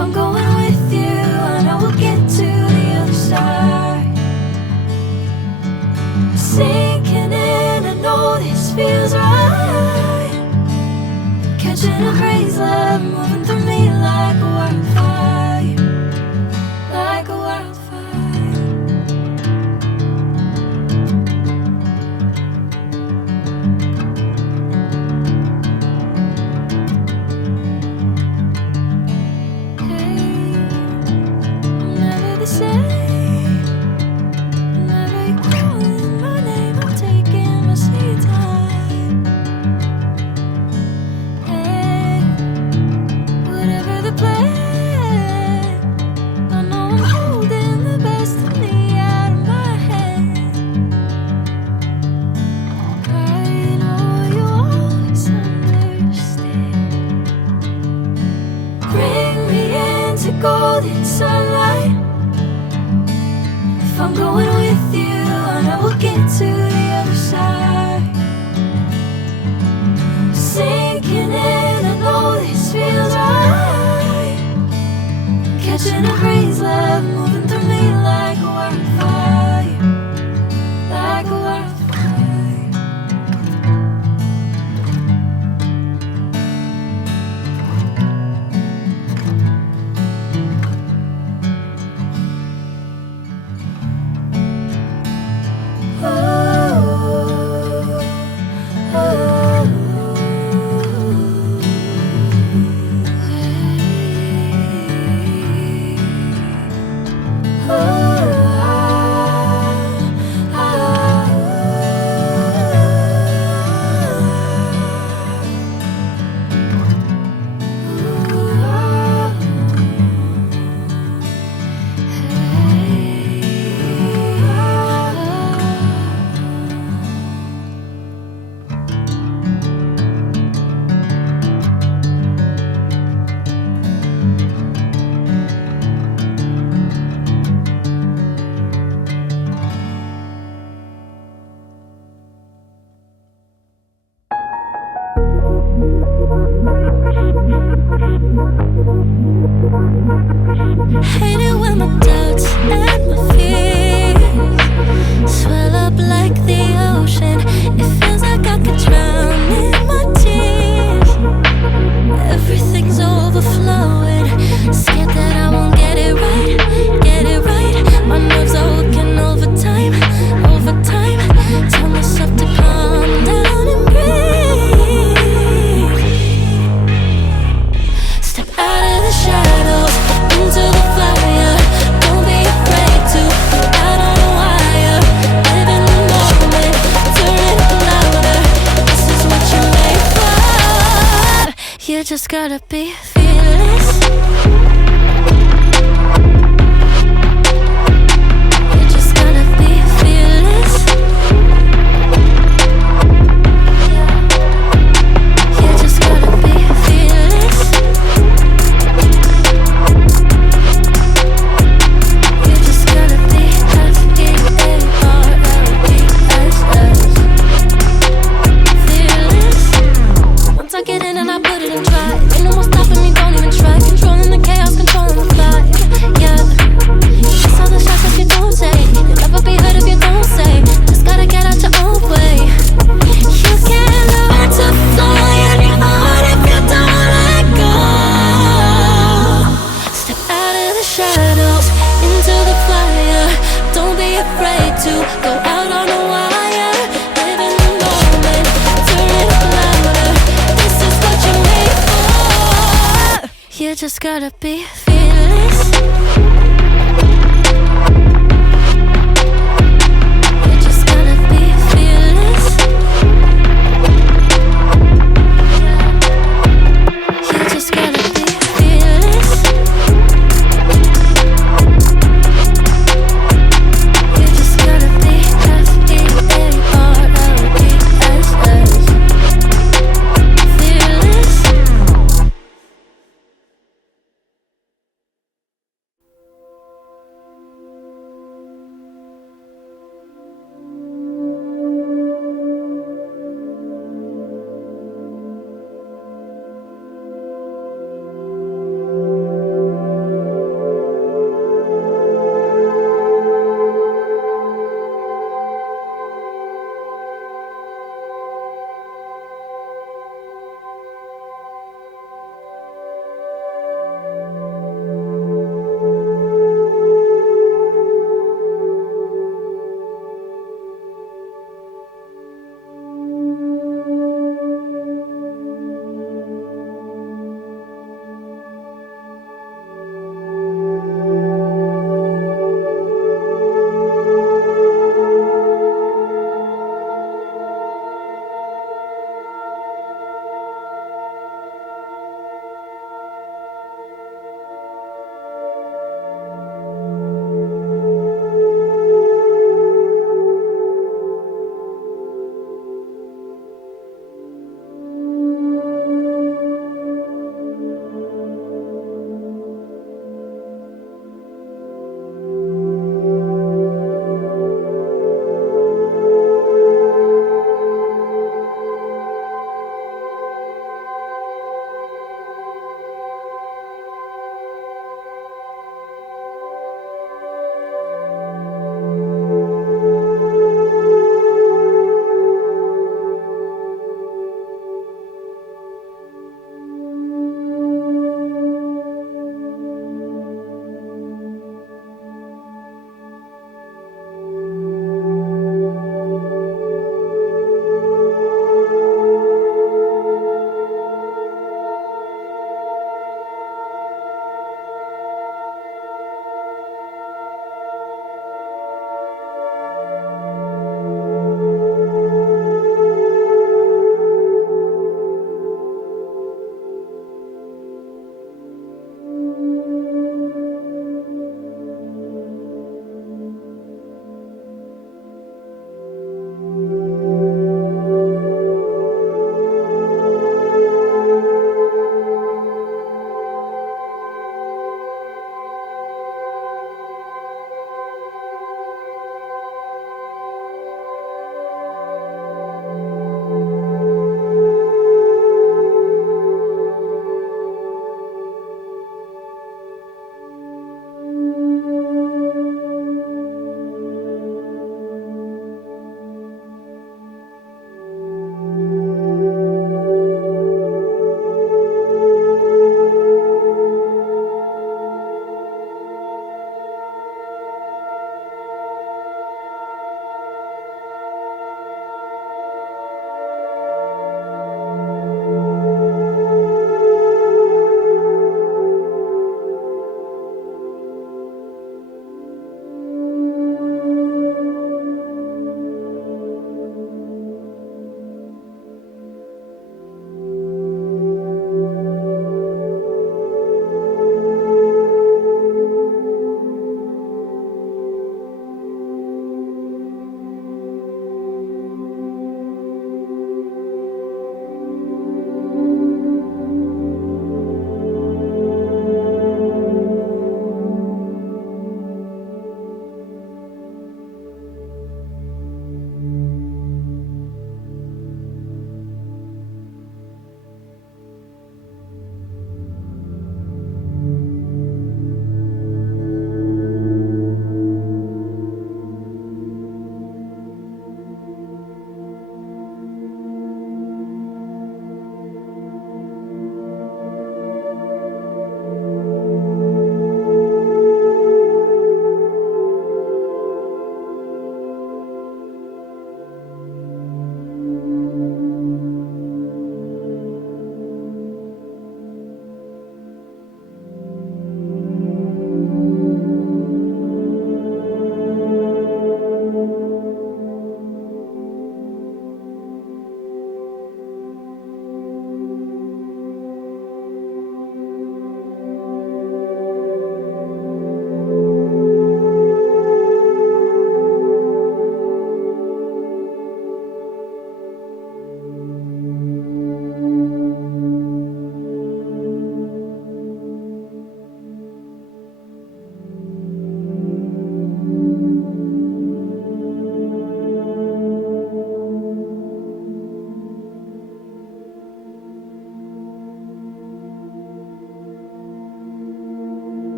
I'm going with you, I know we'll get to the other side. Sinking in, I know this feels right. Catching a crazy love, moving through me like a wildfire. Like a wildfire. Golden sunlight. If I'm going with you, I know we'll get to the other side. Sinking in, I know this feels right. Catching a crazy love, moving through me like a wildfire. Like a wildfire. Hate it when my doubts and my fears swell up like the ocean. It feels like I could drown in my tears. Everything's overflowing. Scared that I won't get it right, get it right. My nerves are working overtime, overtime. Tell myself to calm down and breathe. Step out of the shadows, into the fire. Don't be afraid to go out on a wire. Live in the moment, turn it up louder. This is what you're made for. You just gotta be fearless. You just gotta be fearless. You just gotta be fearless. You just gotta be F-E-A-R-L-E-S-S. Fearless. Once I get in and I put it in drive, ain't no more stopping me, don't even try. Controlling the chaos, controlling the vibe, yeah. That's all the shots that you don't take. You'll never be heard if you don't say. Just gotta get out your own way. You can't learn to fly on your own if you don't let go. Step out of the shadows, into the fire. Don't be afraid to go out on a wire. Live in the moment, turn it up louder. This is what you're made for. You just gotta be fearless.